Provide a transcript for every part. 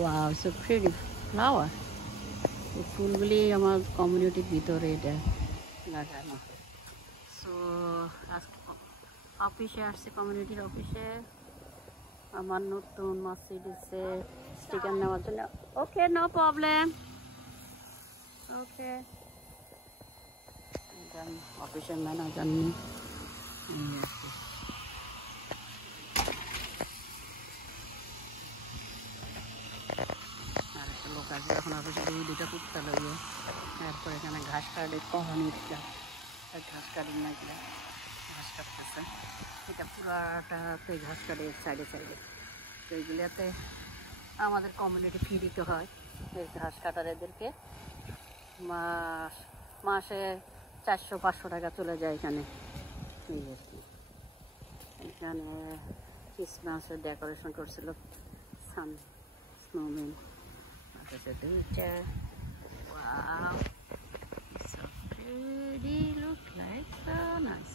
Wow so pretty flower. এই ফুলগুলি আমার কমিউনিটির ভিতরে এটা লাগানো। সো আজকে অফিসে আসছে, কমিউনিটির অফিসে আমার নতুন মার্সিডিসে স্টিকার নেওয়ার জন্য। ওকে, নো প্রবলেম। ওকে, অফিসের ম্যানেজার নেই আর একটা লোক আছে এখন অফিসে দুইটা কুত্তা লইয়ে। তারপর এখানে ঘাস কাটে কহানিটা, ঘাস কাটি না গেলে ঘাস কাটতেছে। এটা পুরাটাতে ঘাস কাটে সাইডে সাইডে। তো এইগুলোতে আমাদের কমিউনিটি ফি দিতে হয় এই ঘাস কাটার এদেরকে। মাসে 400-500 টাকা চলে যায় এখানে। এই আর কি, এখানে ক্রিসমাসের ডেকোরেশন করছিল, সান স্নোম্যান আছে দুইটা। Wow, so pretty, look like so nice.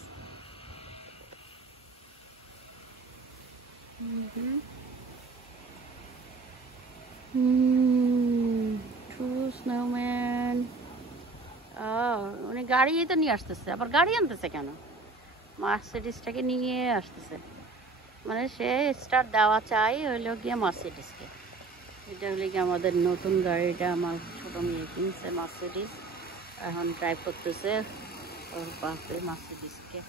True snowman. উনি গাড়ি তো নিয়ে আসতেছে, আবার গাড়ি আনতেছে কেন? মার্সিডিসটাকে নিয়ে আসতেছে, মানে সে স্টার্ট দেওয়া চাই হইলো গিয়ে মার্সিডিসকে। এটা হলে কি আমাদের নতুন গাড়িটা আমার ছোটো মেয়ে কিনছে মার্সিডিস, এখন ড্রাইভ করতেছে ওর বাপের মার্সিডিসকে।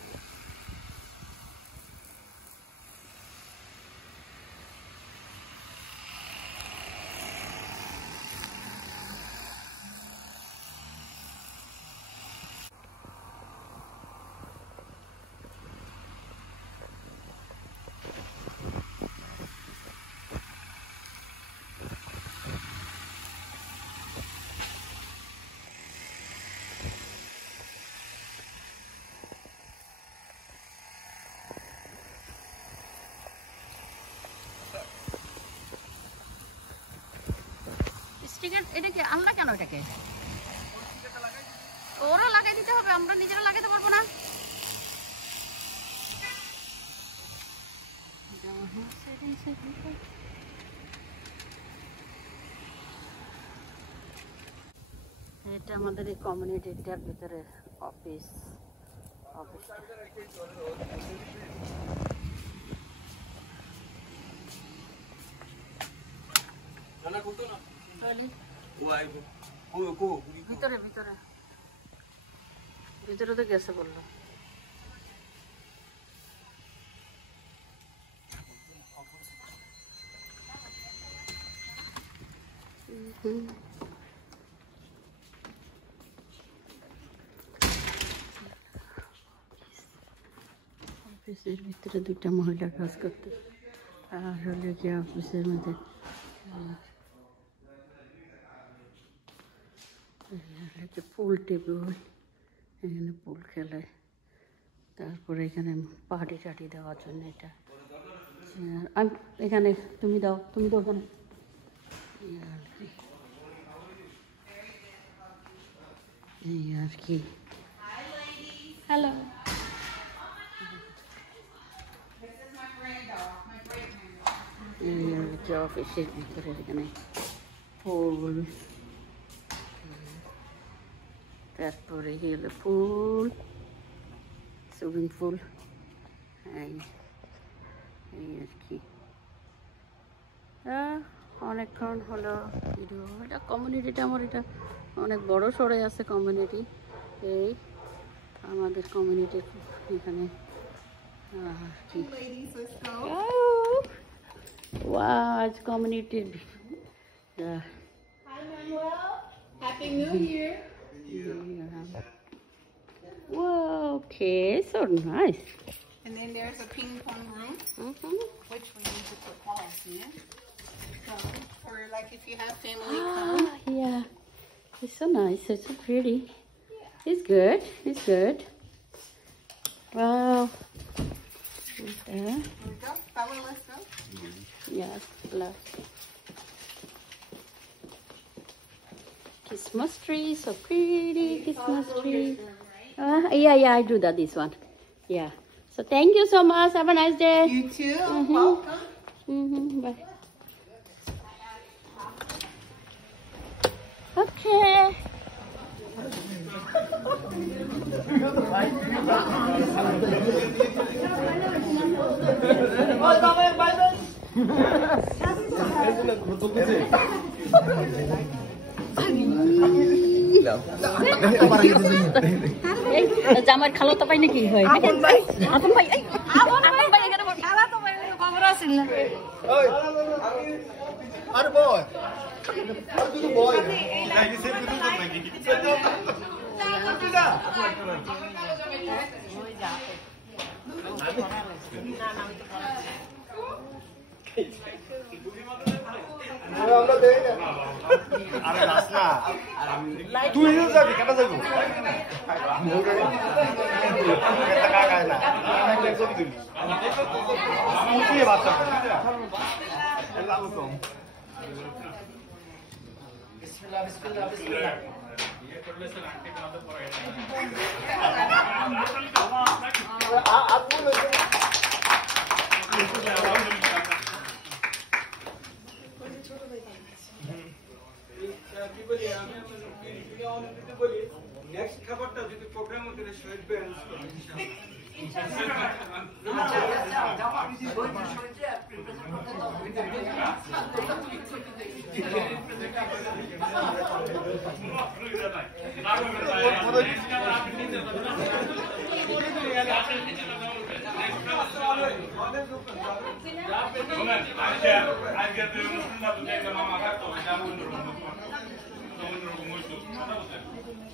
স্টিকার এটা কি আনলা কেন? এটাকে ওরা লাগাই দিতে হবে, আমরা নিজেরা লাগাতে পারবো না। এটা আমাদের এই কমিউনিটিটার ভিতরে অফিস। ভিতরে ভিতরে ভিতরে তো গেছে বললো। অফিসের ভিতরে দুইটা মহিলা কাজ করতে, আর হলে কি অফিসের মধ্যে পুল টেবিল, এখানে পুল খেলে। তারপরে এখানে পার্টি টাটি দেওয়ার জন্য এটা আমি এখানে তুমি দাও ওখানে। এই আর কি। হ্যালো, এই আর কি অফিসের ভিতরে এখানে ফুল, তারপরে গেলে ফুল, সুইমিং পুল, এই আর কি। অনেকক্ষণ হলো ভিডিও। এটা কমিউনিটিটা আমার এটা অনেক বড় সড়ে আছে কমিউনিটি। এই আমাদের কমিউনিটি এখানে আজ কমিউনিটির Happy New Year. Whoa, okay, so nice. And then there's a ping pong room, which we need to put balls in. So, for like if you have family come. Yeah, it's so nice. It's so pretty. Yeah. It's good. It's good. Wow. Here we go. Bella, let's go. Yes, love. Christmas tree, so pretty. Christmas tree. Yeah, I do that. This one. Yeah. So thank you so much. Have a nice day. You too. Welcome. Bye. Okay. জামার খালো তো পাই নাকি হয় আপন ভাই এখানে খালা তো ভাই খবর আছে না আর বয় আর তুই বয় এই যে তুই তো নাকি আমরা দেই না আরে লাস না তুই তো যাবি কেন যাবি এটা কাকা না আমি ছবি তুলি আমি কি বাচ্চা আল্লাহ হুকুম বিসমিল্লাহ বিসমিল্লাহ বিসমিল্লাহ ये করলে স্যার আন্টি কাছে পড়ে आप बोलो नेक्स्ट खबरটা যদি প্রোগ্রাম হতে শহীদ ব্যালেন্স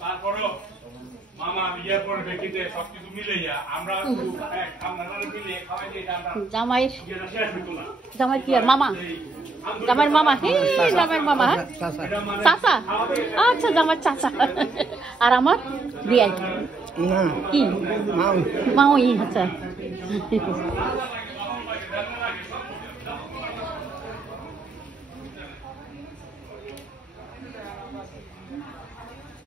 তারপরেও মামা বিয়ের পর ব্যক্তিতে সবকিছু মিলাইয়া আমরা মিলিয়ে খাওয়াই দিয়ে জামাই কি আর মামা জামাইর মামা জামাইর মামা চাচা আচ্ছা জামাই চাচা আর আমার বিয়াই কি মাউই আচ্ছা